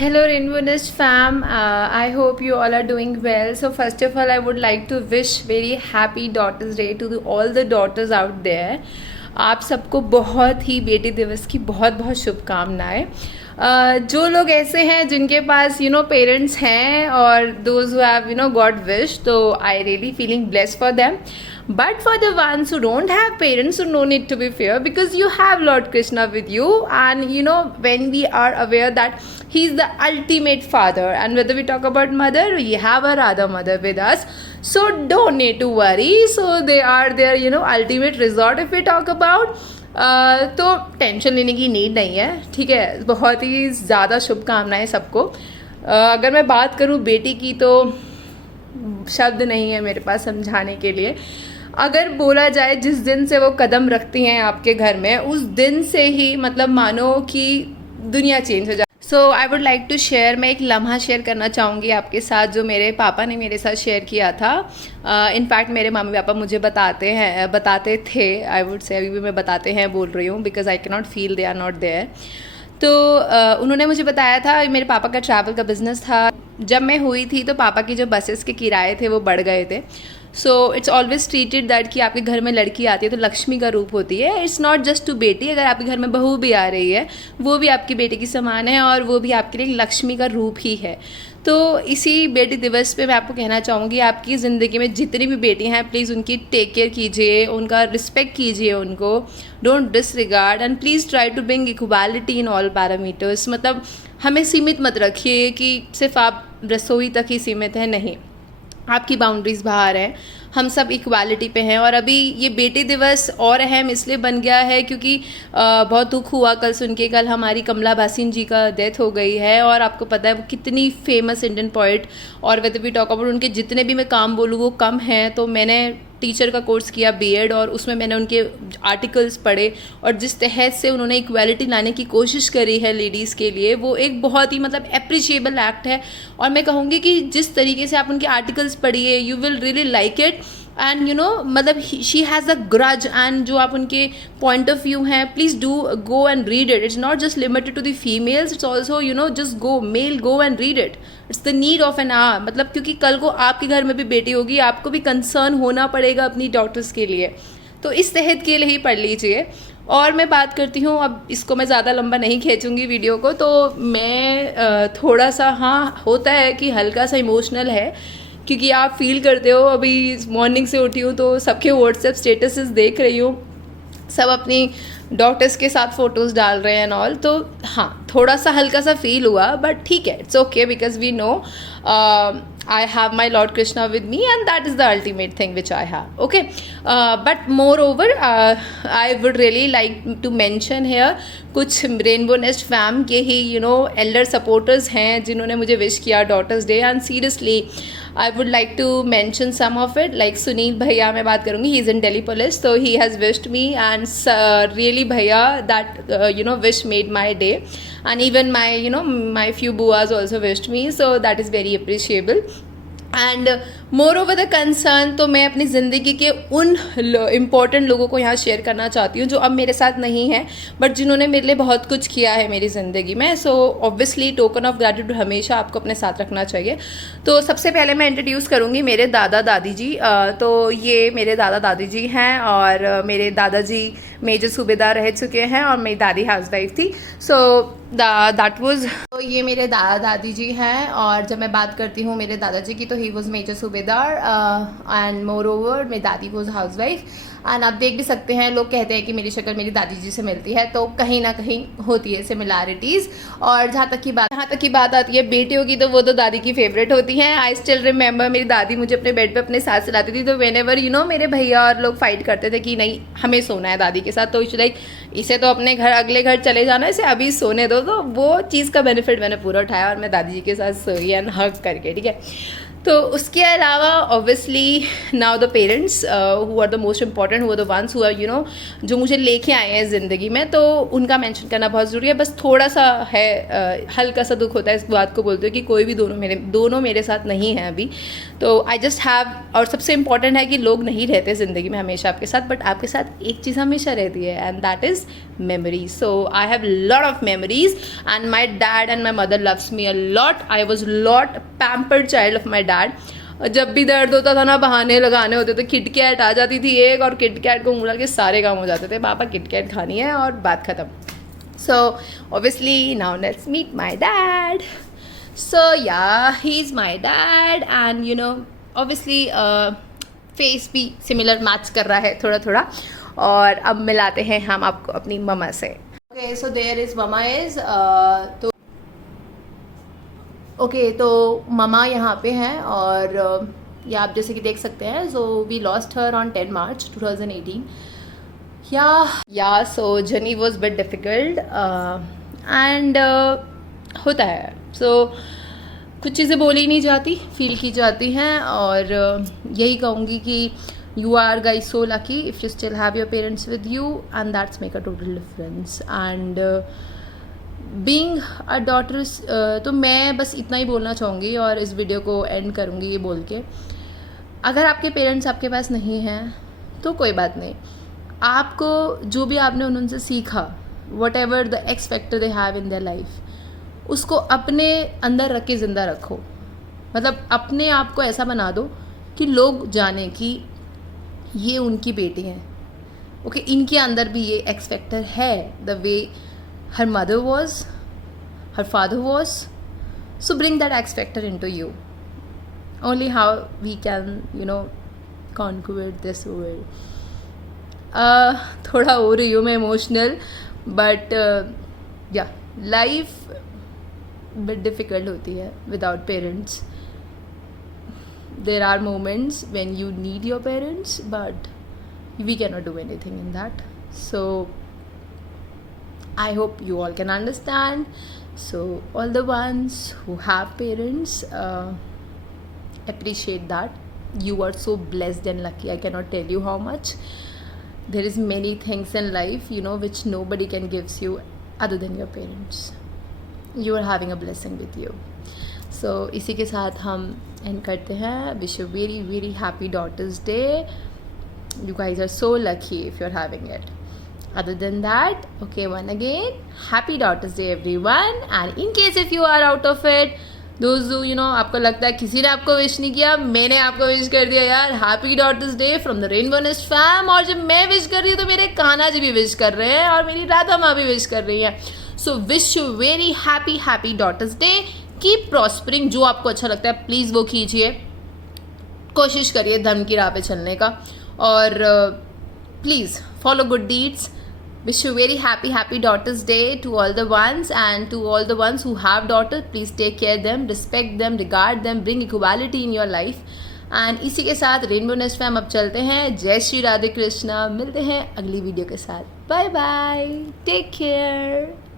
Hello Rainbow Nest fam, I hope you all are doing well. So first of all I would like to wish very happy Daughters Day to all the daughters out there. आप सबको बहुत ही बेटी दिवस की बहुत बहुत शुभकामनाएं। जो लोग ऐसे हैं जिनके पास पेरेंट्स हैं और those who have got wish, तो I really feeling blessed for them. But for the ones who don't have parents, so no need to be fear, because you have Lord Krishna with you. And when we are aware that he is the ultimate father, and whether we talk about mother, we have a Radha mother with us, so don't need to worry. So they are their ultimate resort if we talk about. तो tension लेने की need नहीं है, ठीक है. बहुत ही ज़्यादा शुभकामनाएं सबको. अगर मैं बात करूँ बेटी की तो शब्द नहीं है मेरे पास समझाने के लिए. अगर बोला जाए जिस दिन से वो कदम रखती हैं आपके घर में, उस दिन से ही मतलब मानो कि दुनिया चेंज हो जाए. So I would like to share, मैं एक लम्हा शेयर करना चाहूँगी आपके साथ जो मेरे पापा ने मेरे साथ शेयर किया था. इनफैक्ट मेरे मम्मी पापा मुझे बताते थे, आई वुड से, अभी भी मैं बताते हैं बोल रही हूँ, because I can not feel they are not there. तो उन्होंने मुझे बताया था, मेरे पापा का ट्रैवल का बिज़नेस था. जब मैं हुई थी तो पापा की जो बसेस के किराए थे वो बढ़ गए थे. So it's always treated that कि आपके घर में लड़की आती है तो लक्ष्मी का रूप होती है. इट्स नॉट जस्ट टू बेटी, अगर आपके घर में बहू भी आ रही है वो भी आपकी बेटी की समान है और वो भी आपके लिए लक्ष्मी का रूप ही है. तो इसी बेटी दिवस पे मैं आपको कहना चाहूँगी, आपकी ज़िंदगी में जितनी भी बेटियाँ हैं प्लीज़ उनकी टेक केयर कीजिए, उनका रिस्पेक्ट कीजिए, उनको don't disregard, and please try to bring equality in all parameters. मतलब हमें सीमित मत रखिए कि सिर्फ आप रसोई तक ही सीमित हैं, नहीं, आपकी बाउंड्रीज़ बाहर हैं. हम सब इक्वालिटी पे हैं. और अभी ये बेटी दिवस और अहम इसलिए बन गया है क्योंकि बहुत दुख हुआ कल सुन के. कल हमारी कमला भासीन जी का डेथ हो गई है और आपको पता है वो कितनी फेमस इंडियन पोइट, और वेदर वी टॉक अबाउट उनके जितने भी मैं काम बोलूँ वो कम हैं. तो मैंने टीचर का कोर्स किया बीएड, और उसमें मैंने उनके आर्टिकल्स पढ़े और जिस तहत से उन्होंने इक्वालिटी लाने की कोशिश करी है लेडीज़ के लिए, वो एक बहुत ही मतलब अप्रिशिएबल एक्ट है. और मैं कहूँगी कि जिस तरीके से आप उनके आर्टिकल्स पढ़िए, you will really like it. And मतलब she has a grudge, and जो आप उनके पॉइंट ऑफ व्यू हैं, please do go and read it. It's not just limited to the females, it's also just go male, go and read it. It's the need of an hour. मतलब क्योंकि कल को आपके घर में भी बेटी होगी, आपको भी कंसर्न होना पड़ेगा अपनी डॉटर्स के लिए. तो इस तहत के लिए ही पढ़ लीजिए. और मैं बात करती हूँ, अब इसको मैं ज़्यादा लंबा नहीं खींचूँगी वीडियो को, तो मैं थोड़ा सा, हाँ होता है कि हल्का सा इमोशनल है, क्योंकि आप फील करते हो. अभी मॉर्निंग से उठी हूँ तो सबके व्हाट्सएप स्टेटसेस देख रही हूँ, सब अपनी डॉटर्स के साथ फ़ोटोज़ डाल रहे हैं एंड ऑल. तो हाँ, थोड़ा सा हल्का सा फील हुआ, बट ठीक है, it's okay, because we know I have my Lord Krishna with me, and that is the ultimate thing which I have. Okay, but moreover, I would really like to mention here कुछ rainbow nest fam के ही elder supporters हैं जिन्होंने मुझे wish किया daughters day. And seriously I would like to mention some of it. Like Sunil भैया मैं बात करूँगी, he is in Delhi police, तो he has wished me, and really भैया that wish made my day. And even my few buas also wished me, so that is very appreciable. And more over the concern, तो मैं अपनी ज़िंदगी के उन important लोगों को यहाँ शेयर करना चाहती हूँ जो अब मेरे साथ नहीं हैं, बट जिन्होंने मेरे लिए बहुत कुछ किया है मेरी ज़िंदगी में. So obviously token of gratitude हमेशा आपको अपने साथ रखना चाहिए. तो सबसे पहले मैं इंट्रोड्यूस करूँगी मेरे दादा दादी जी. तो ये मेरे दादा दादी जी हैं, और मेरे दादाजी मेजर सूबेदार रह चुके हैं और मेरी दादी हाउसवाइफ थी. सो दैट वाज, तो ये मेरे दादा दादी जी हैं. और जब मैं बात करती हूँ मेरे दादाजी की, तो ही वॉज मेजर सूबेदार, एंड मोर ओवर मेरी दादी वॉज हाउसवाइफ. एंड आप देख भी सकते हैं, लोग कहते हैं कि मेरी शक्ल मेरी दादी जी से मिलती है, तो कहीं ना कहीं होती है सिमिलैरिटीज़. और जहाँ तक की बात आती है बेटियों की, तो वो तो दादी की फेवरेट होती हैं. आई स्टिल रिमेंबर मेरी दादी मुझे अपने बेड पे अपने साथ सुलाती थी. तो व्हेनेवर मेरे भैया और लोग फाइट करते थे कि नहीं हमें सोना है दादी के साथ, तो लाइक इसे तो अपने घर अगले घर चले जाना, इसे अभी सोने दो. तो वो चीज़ का बेनिफिट मैंने पूरा उठाया और मैं दादी जी के साथ सोई एंड हग करके, ठीक है. तो उसके अलावा obviously now the parents who are the most important, who are the ones who are जो मुझे लेके आए हैं ज़िंदगी में, तो उनका मेंशन करना बहुत ज़रूरी है। बस थोड़ा सा है हल्का सा दुख होता है इस बात को बोलते हुए कि कोई भी दोनों मेरे साथ नहीं है अभी। तो आई जस्ट हैव, और सबसे इम्पॉर्टेंट है कि लोग नहीं रहते ज़िंदगी में हमेशा आपके साथ, बट आपके साथ एक चीज़ हमेशा रहती है and that is memories. So I have lot of memories and my dad and my mother loves me a lot. I was lot pampered child of my dad. जब भी दर्द होता था ना, बहाने लगाने होते थे, किटकैट आ जाती थी एक, और किटकैट को मुँह के सारे काम हो जाते थे, पापा किटकैट खानी है और बात ख़त्म. So obviously now let's meet my dad. So yeah, he's my dad and obviously face भी similar match कर रहा है थोड़ा थोड़ा. और अब मिलाते हैं हम आपको अपनी ममा से. Okay, so there is mama is तो ओके, तो ममा यहाँ पे हैं और ये आप जैसे कि देख सकते हैं. So we lost her on 10 March 2018. Yeah so journey was bit difficult and होता है. सो कुछ चीज़ें बोली नहीं जाती, फील की जाती हैं. और यही कहूँगी कि you are guys so lucky if you still have your parents with you, and that's make a total difference. And being a daughter तो मैं बस इतना ही बोलना चाहूँगी और इस वीडियो को एंड करूँगी ये बोल के, अगर आपके पेरेंट्स आपके पास नहीं हैं तो कोई बात नहीं. आपको जो भी आपने उनसे सीखा, what ever the x factor they have in their life, उसको अपने अंदर रख के ज़िंदा रखो. मतलब अपने आप को ऐसा बना दो कि लोग जाने कि ये उनकी बेटी हैं. ओके, इनके अंदर भी ये एक्स फैक्टर है, the way her mother was, her father was. So bring that X factor into you. Only how we can conquer this world. थोड़ा हो रही हूँ मैं emotional, but yeah life bit difficult होती है without parents. There are moments when you need your parents, but we cannot do anything in that. So I hope you all can understand. So all the ones who have parents, appreciate that. You are so blessed and lucky. I cannot tell you how much. There is many things in life, which nobody can gives you other than your parents. You are having a blessing with you. So इसी के साथ हम end करते हैं. Wish you very very happy daughters day. You guys are so lucky if you are having it. Other than that, okay, one again, happy daughters day everyone. And in case if you are out of it, those आपको लगता है किसी ने आपको wish नहीं किया, मैंने आपको विश कर दिया यार, happy daughters day from the rainbow nest fam. और जब मैं विश कर रही हूँ तो मेरे कान्हा जी भी विश कर रहे हैं और मेरी राधा माँ भी विश कर रही है. So wish you very happy daughters day. Keep prospering. जो आपको अच्छा लगता है प्लीज़ वो कीजिए. कोशिश करिए धर्म की राह पे चलने का, और please follow good deeds. Wish you very happy daughters day to all the ones, and to all the ones who have daughter, please take care them, respect them, regard them, bring equality in your life. And इसी के साथ rainbow nest fam अब चलते हैं. जय श्री राधे कृष्णा. मिलते हैं अगली वीडियो के साथ. Bye bye, take care.